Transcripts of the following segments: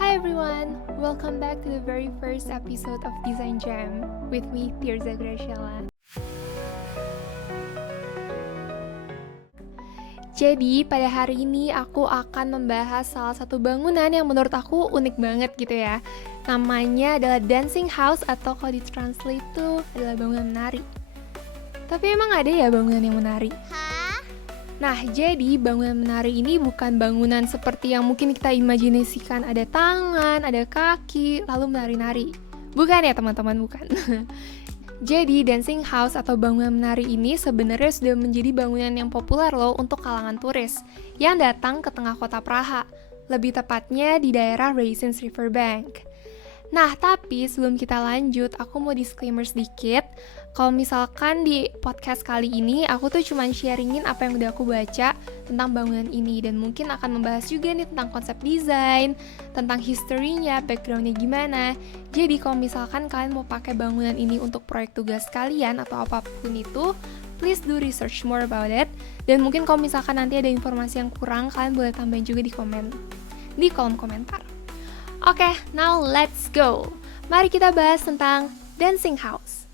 Hi everyone! Welcome back to the very first episode of Design Jam with me, Tirza Graciela. Jadi, pada hari ini aku akan membahas salah satu bangunan yang menurut aku unik banget gitu ya. Namanya adalah Dancing House atau kalau ditranslate itu adalah bangunan menari. Tapi emang ada ya bangunan yang menari? Nah, jadi bangunan menari ini bukan bangunan seperti yang mungkin kita imajinasikan ada tangan, ada kaki, lalu menari-nari. Bukan ya teman-teman, bukan. Jadi, dancing house atau bangunan menari ini sebenarnya sudah menjadi bangunan yang populer loh untuk kalangan turis yang datang ke tengah kota Praha, lebih tepatnya di daerah Raisins Riverbank. Nah, tapi sebelum kita lanjut, aku mau disclaimer sedikit. Kalau misalkan di podcast kali ini, aku tuh cuma sharingin apa yang udah aku baca tentang bangunan ini. Dan mungkin akan membahas juga nih tentang konsep desain, tentang historinya, backgroundnya gimana. Jadi kalau misalkan kalian mau pakai bangunan ini untuk proyek tugas kalian atau apapun itu, please do research more about it. Dan mungkin kalau misalkan nanti ada informasi yang kurang, kalian boleh tambahin juga di kolom komentar. Oke, now let's go. Mari kita bahas tentang Dancing House.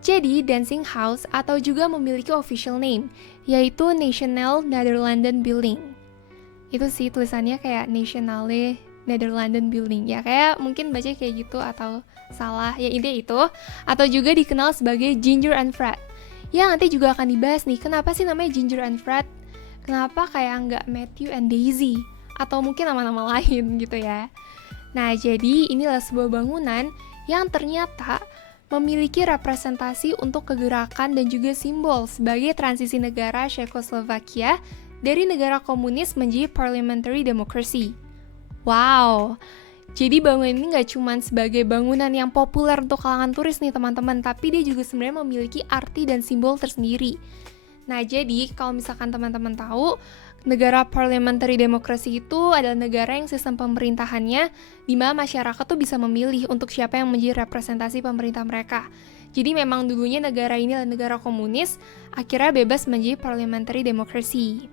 Jadi, Dancing House atau juga memiliki official name, yaitu Nationale Nederlanden Building. Itu sih tulisannya kayak Nationale Nederlanden Building. Ya kayak mungkin baca kayak gitu atau salah, ya intinya itu. Atau juga dikenal sebagai Ginger and Fred. Ya nanti juga akan dibahas nih, kenapa sih namanya Ginger and Fred? Kenapa kayak nggak Matthew and Daisy? Atau mungkin nama-nama lain gitu ya. Nah, jadi inilah sebuah bangunan yang ternyata memiliki representasi untuk kegerakan dan juga simbol sebagai transisi negara Czechoslovakia dari negara komunis menjadi parliamentary democracy. Wow! Jadi bangunan ini nggak cuma sebagai bangunan yang populer untuk kalangan turis nih teman-teman, tapi dia juga sebenarnya memiliki arti dan simbol tersendiri. Nah, jadi kalau misalkan teman-teman tahu, negara parliamentary democracy itu adalah negara yang sistem pemerintahannya di mana masyarakat tuh bisa memilih untuk siapa yang menjadi representasi pemerintah mereka. Jadi memang dulunya negara ini adalah negara komunis, akhirnya bebas menjadi parliamentary democracy.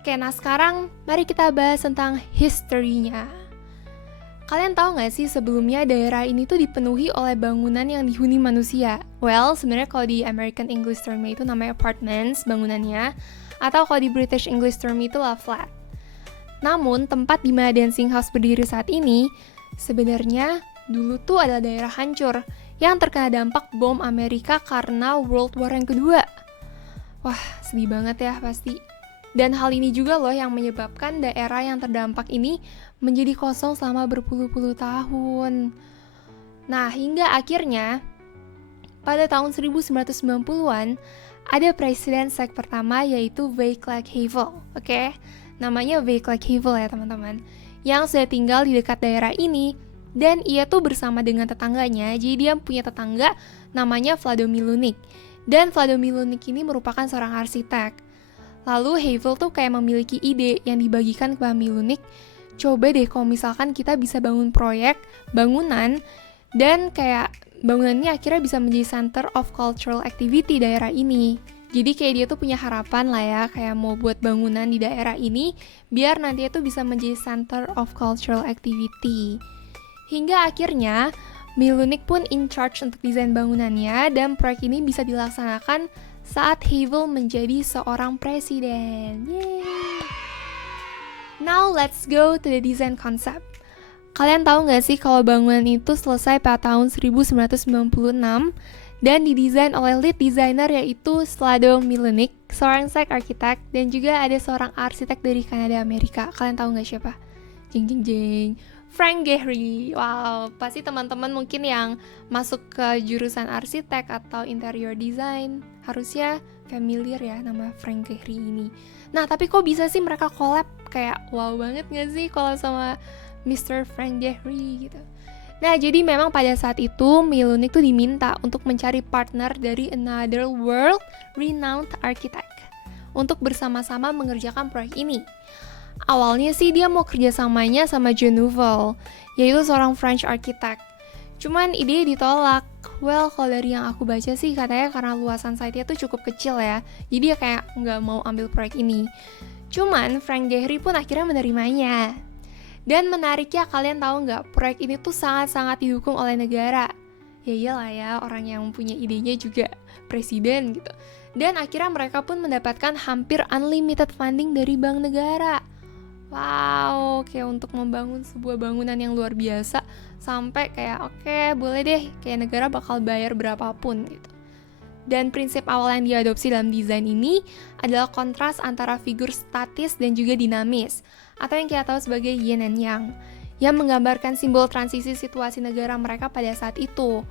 Oke, nah sekarang mari kita bahas tentang history-nya. Kalian tahu nggak sih sebelumnya daerah ini tuh dipenuhi oleh bangunan yang dihuni manusia? Well, sebenarnya kalau di American English term itu namanya apartments bangunannya, atau kalau di British English term itu flat. Namun, tempat di mana Dancing House berdiri saat ini, sebenarnya dulu tuh adalah daerah hancur yang terkena dampak bom Amerika karena World War yang kedua. Wah, sedih banget ya pasti. Dan hal ini juga loh yang menyebabkan daerah yang terdampak ini menjadi kosong selama berpuluh-puluh tahun. Nah, hingga akhirnya pada tahun 1990-an, ada presiden Czech pertama yaitu Václav Havel, oke? Namanya Václav Havel ya teman-teman, yang sudah tinggal di dekat daerah ini, dan ia tuh bersama dengan tetangganya, jadi dia punya tetangga namanya Vladomir Luník, dan Vladomir Luník ini merupakan seorang arsitek. Lalu Havel tuh kayak memiliki ide yang dibagikan ke Luník, coba deh kalau misalkan kita bisa bangun proyek, bangunan, dan kayak bangunan ini akhirnya bisa menjadi center of cultural activity daerah ini. Jadi kayak dia tuh punya harapan lah ya, kayak mau buat bangunan di daerah ini, biar nanti itu bisa menjadi center of cultural activity. Hingga akhirnya, Milunik pun in charge untuk desain bangunannya, dan proyek ini bisa dilaksanakan saat Havel menjadi seorang presiden. Yay! Now let's go to the design concept. Kalian tahu nggak sih kalau bangunan itu selesai pada tahun 1996 dan didesain oleh lead designer yaitu Vladomir Luník, seorang Czech arsitek, dan juga ada seorang arsitek dari Kanada Amerika. Kalian tahu nggak siapa? Jeng. Frank Gehry. Wow, pasti teman-teman mungkin yang masuk ke jurusan arsitek atau interior design harusnya familiar ya nama Frank Gehry ini. Nah, tapi kok bisa sih mereka collab? Kayak wow banget nggak sih kalau sama Mr. Frank Gehry gitu. Nah, jadi memang pada saat itu Milunik tuh diminta untuk mencari partner dari another world renowned architect untuk bersama-sama mengerjakan proyek ini. Awalnya sih dia mau kerjasamanya sama Jean Nouvel, yaitu seorang French architect. Cuman ide ditolak. Well, kalau dari yang aku baca sih katanya karena luasan site-nya tuh cukup kecil ya, jadi dia kayak nggak mau ambil proyek ini. Cuman Frank Gehry pun akhirnya menerimanya. Dan menariknya, kalian tahu nggak, proyek ini tuh sangat-sangat didukung oleh negara. Ya iyalah ya, orang yang punya idenya juga presiden gitu. Dan akhirnya mereka pun mendapatkan hampir unlimited funding dari bank negara. Wow, kayak untuk membangun sebuah bangunan yang luar biasa, sampai kayak oke, boleh deh, kayak negara bakal bayar berapapun gitu. Dan prinsip awal yang diadopsi dalam desain ini adalah kontras antara figur statis dan juga dinamis, atau yang kita tahu sebagai yin and yang menggambarkan simbol transisi situasi negara mereka pada saat itu,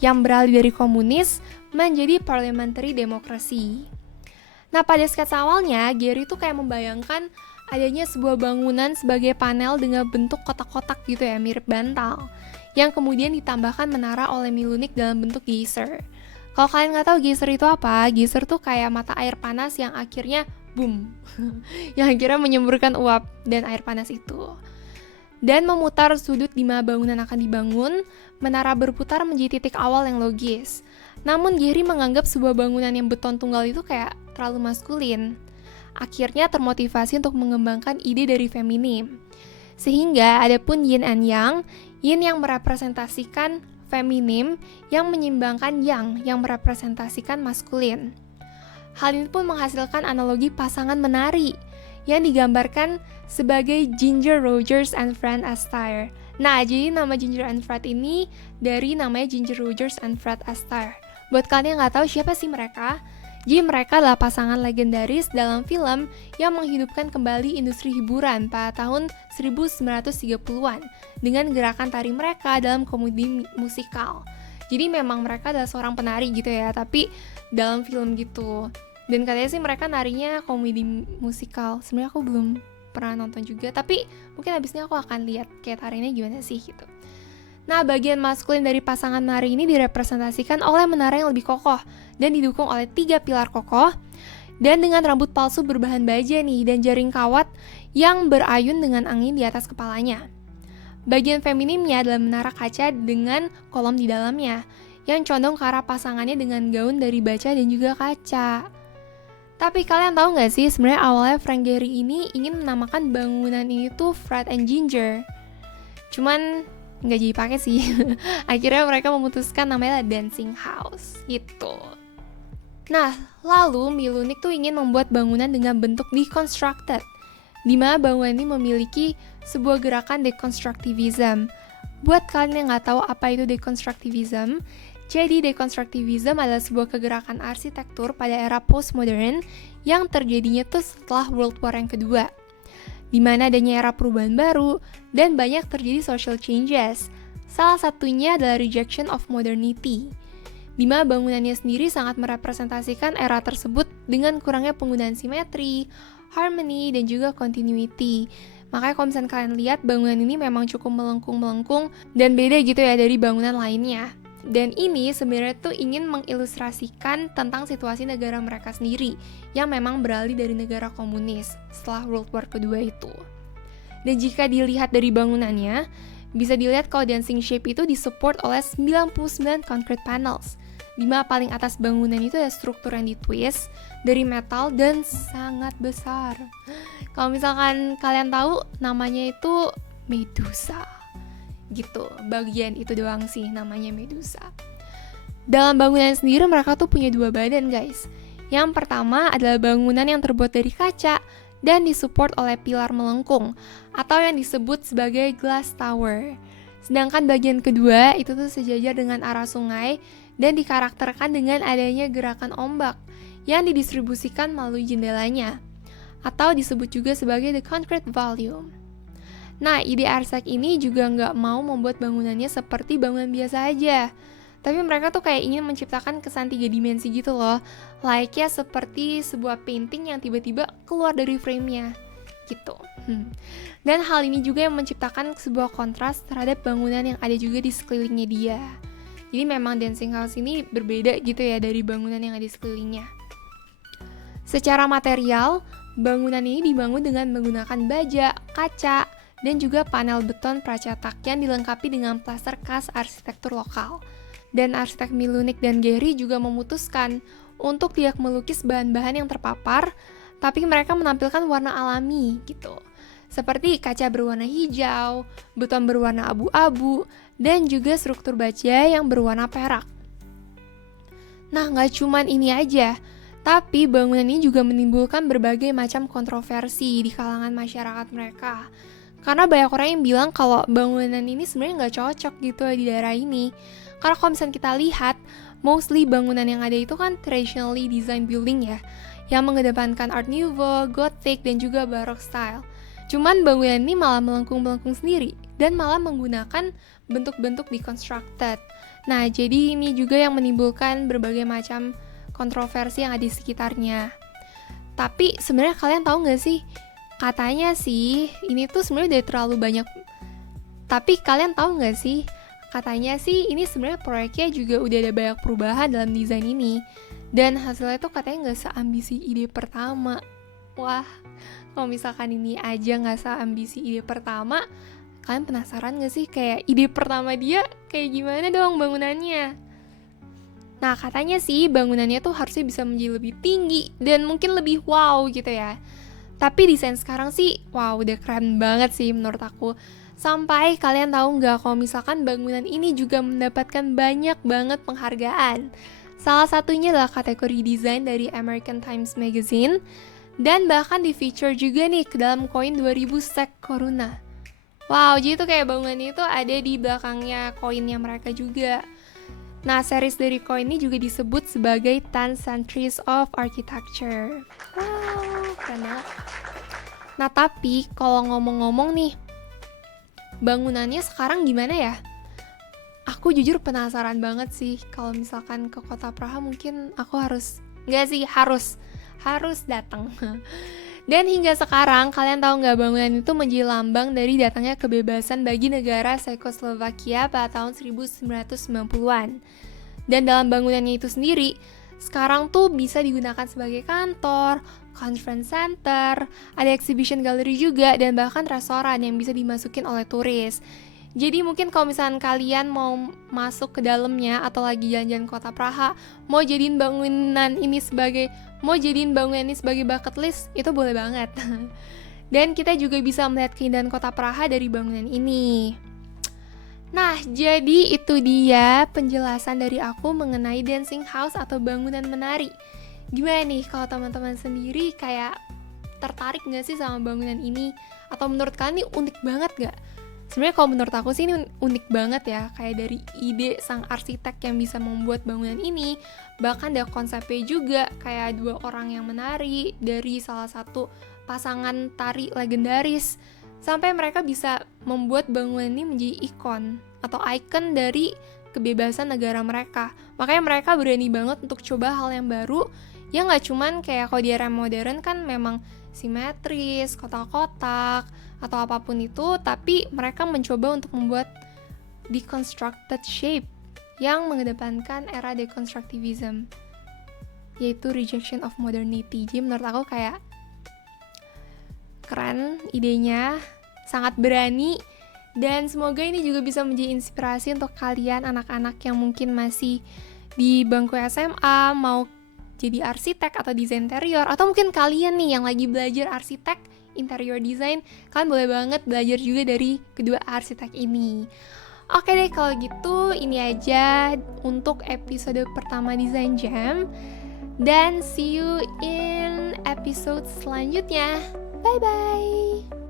yang beralih dari komunis menjadi parliamentary democracy. Nah, pada sketsa awalnya, Gehry tuh kayak membayangkan adanya sebuah bangunan sebagai panel dengan bentuk kotak-kotak gitu ya, mirip bantal, yang kemudian ditambahkan menara oleh Milunik dalam bentuk geyser. Kalau kalian nggak tahu geyser itu apa, geyser tuh kayak mata air panas yang akhirnya boom, yang akhirnya menyemburkan uap dan air panas itu. Dan memutar sudut di mana bangunan akan dibangun, menara berputar menjadi titik awal yang logis. Namun Gehry menganggap sebuah bangunan yang beton tunggal itu kayak terlalu maskulin. Akhirnya termotivasi untuk mengembangkan ide dari feminim. Sehingga ada pun yin and yang, yin yang merepresentasikan feminim, yang menyeimbangkan yang merepresentasikan maskulin. Hal ini pun menghasilkan analogi pasangan menari yang digambarkan sebagai Ginger Rogers and Fred Astaire. Nah, jadi nama Ginger and Fred ini dari namanya Ginger Rogers and Fred Astaire. Buat kalian yang nggak tahu siapa sih mereka, jadi mereka adalah pasangan legendaris dalam film yang menghidupkan kembali industri hiburan pada tahun 1930-an dengan gerakan tari mereka dalam komedi musikal. Jadi memang mereka adalah seorang penari gitu ya, tapi dalam film gitu. Dan katanya sih mereka narinya komedi musikal. Sebenarnya aku belum pernah nonton juga, tapi mungkin abis ini aku akan lihat kayak tarinya gimana sih gitu. Nah, bagian maskulin dari pasangan menari ini direpresentasikan oleh menara yang lebih kokoh dan didukung oleh 3 pilar kokoh dan dengan rambut palsu berbahan baja nih dan jaring kawat yang berayun dengan angin di atas kepalanya. Bagian feminimnya adalah menara kaca dengan kolom di dalamnya yang condong ke arah pasangannya dengan gaun dari baja dan juga kaca. Tapi kalian tahu nggak sih sebenarnya awalnya Frank Gehry ini ingin menamakan bangunan ini tuh Fred and Ginger. Cuman nggak jadi pakai sih. Akhirnya mereka memutuskan namanya Dancing House gitu. Nah, lalu Milunik tuh ingin membuat bangunan dengan bentuk deconstructed, di mana bangunan ini memiliki sebuah gerakan deconstructivism. Buat kalian yang nggak tahu apa itu deconstructivism, jadi deconstructivism adalah sebuah kegerakan arsitektur pada era postmodern yang terjadinya tuh setelah World War yang kedua, di mana adanya era perubahan baru dan banyak terjadi social changes. Salah satunya adalah rejection of modernity, di mana bangunannya sendiri sangat merepresentasikan era tersebut dengan kurangnya penggunaan simetri, harmony, dan juga continuity. Makanya kalau misalnya kalian lihat bangunan ini memang cukup melengkung-melengkung dan beda gitu ya dari bangunan lainnya. Dan ini sebenarnya tuh ingin mengilustrasikan tentang situasi negara mereka sendiri yang memang beralih dari negara komunis setelah World War kedua itu. Dan jika dilihat dari bangunannya, bisa dilihat kalau dancing shape itu disupport oleh 99 concrete panels, di mana paling atas bangunan itu ada struktur yang ditwist dari metal dan sangat besar. Kalau misalkan kalian tahu, namanya itu Medusa. Gitu, bagian itu doang sih namanya Medusa. Dalam bangunan sendiri mereka tuh punya 2 badan guys. Yang pertama adalah bangunan yang terbuat dari kaca dan disupport oleh pilar melengkung atau yang disebut sebagai glass tower. Sedangkan bagian kedua itu tuh sejajar dengan arah sungai dan dikarakterkan dengan adanya gerakan ombak yang didistribusikan melalui jendelanya atau disebut juga sebagai the concrete volume. Nah, ide arsitek ini juga nggak mau membuat bangunannya seperti bangunan biasa aja. Tapi mereka tuh kayak ingin menciptakan kesan 3 dimensi gitu loh. Like-nya seperti sebuah painting yang tiba-tiba keluar dari frame-nya. Gitu. Dan hal ini juga yang menciptakan sebuah kontras terhadap bangunan yang ada juga di sekelilingnya dia. Jadi memang dancing house ini berbeda gitu ya dari bangunan yang ada di sekelilingnya. Secara material, bangunan ini dibangun dengan menggunakan baja, kaca, dan juga panel beton pracetak yang dilengkapi dengan plaster khas arsitektur lokal. Dan arsitek Milunik dan Gehry juga memutuskan untuk tidak melukis bahan-bahan yang terpapar, tapi mereka menampilkan warna alami gitu. seperti kaca berwarna hijau, beton berwarna abu-abu, dan juga struktur baja yang berwarna perak. Nah, nggak cuman ini aja, tapi bangunan ini juga menimbulkan berbagai macam kontroversi di kalangan masyarakat mereka. Karena banyak orang yang bilang kalau bangunan ini sebenarnya nggak cocok gitu di daerah ini. Karena kalau misalnya kita lihat, mostly bangunan yang ada itu kan traditionally designed building ya, yang mengedepankan Art Nouveau, Gothic, dan juga Baroque style. Cuman bangunan ini malah melengkung-melengkung sendiri, dan malah menggunakan bentuk-bentuk deconstructed. Nah, jadi ini juga yang menimbulkan berbagai macam kontroversi yang ada di sekitarnya. Tapi sebenarnya kalian tahu nggak sih, katanya sih ini tuh sebenarnya udah terlalu banyak. Tapi kalian tahu nggak sih, katanya sih ini sebenarnya proyeknya juga udah ada banyak perubahan dalam desain ini. Dan hasilnya tuh katanya nggak seambisi ide pertama. Wah, kalau misalkan ini aja nggak seambisi ide pertama, kalian penasaran nggak sih kayak ide pertama dia kayak gimana dong bangunannya? Nah, katanya sih bangunannya tuh harusnya bisa menjadi lebih tinggi dan mungkin lebih wow gitu ya. Tapi desain sekarang sih, wow, udah keren banget sih menurut aku. Sampai kalian tahu nggak kalau misalkan bangunan ini juga mendapatkan banyak banget penghargaan. Salah satunya adalah kategori desain dari American Times Magazine, dan bahkan di-feature juga nih ke dalam koin 2000 SEK Corona. Wow, jadi tuh kayak bangunan itu ada di belakangnya koinnya mereka juga. Nah, series dari koin ini juga disebut sebagai 10 Centuries of Architecture. Wow, keren banget. Nah, tapi kalau ngomong-ngomong nih, bangunannya sekarang gimana ya? Aku jujur penasaran banget sih. Kalau misalkan ke kota Praha mungkin aku harus datang. Dan hingga sekarang, kalian tahu nggak bangunan itu menjadi lambang dari datangnya kebebasan bagi negara Cekoslovakia pada tahun 1990-an. Dan dalam bangunannya itu sendiri, sekarang tuh bisa digunakan sebagai kantor, conference center, ada exhibition gallery juga, dan bahkan restoran yang bisa dimasukin oleh turis. Jadi mungkin kalau misalnya kalian mau masuk ke dalamnya atau lagi jalan-jalan kota Praha, mau jadiin bangunan ini sebagai bucket list, itu boleh banget. Dan kita juga bisa melihat keindahan kota Praha dari bangunan ini. Nah, jadi itu dia penjelasan dari aku mengenai dancing house atau bangunan menari. Gimana nih kalau teman-teman sendiri kayak tertarik gak sih sama bangunan ini? Atau menurut kalian ini unik banget gak? Sebenarnya kalau menurut aku sih ini unik banget ya, kayak dari ide sang arsitek yang bisa membuat bangunan ini, bahkan ada konsepnya juga, kayak dua orang yang menari dari salah satu pasangan tari legendaris, sampai mereka bisa membuat bangunan ini menjadi ikon atau icon dari kebebasan negara mereka. Makanya mereka berani banget untuk coba hal yang baru, yang gak cuman kayak kalau di era modern kan memang simetris, kotak-kotak, atau apapun itu, tapi mereka mencoba untuk membuat deconstructed shape yang mengedepankan era deconstructivism, yaitu rejection of modernity. Jadi menurut aku kayak keren idenya, sangat berani, dan semoga ini juga bisa menjadi inspirasi untuk kalian anak-anak yang mungkin masih di bangku SMA, mau jadi arsitek atau desain interior, atau mungkin kalian nih yang lagi belajar arsitek, interior design, kalian boleh banget belajar juga dari kedua arsitek ini. Oke deh, kalau gitu ini aja untuk episode pertama Design Jam, dan see you in episode selanjutnya. Bye bye.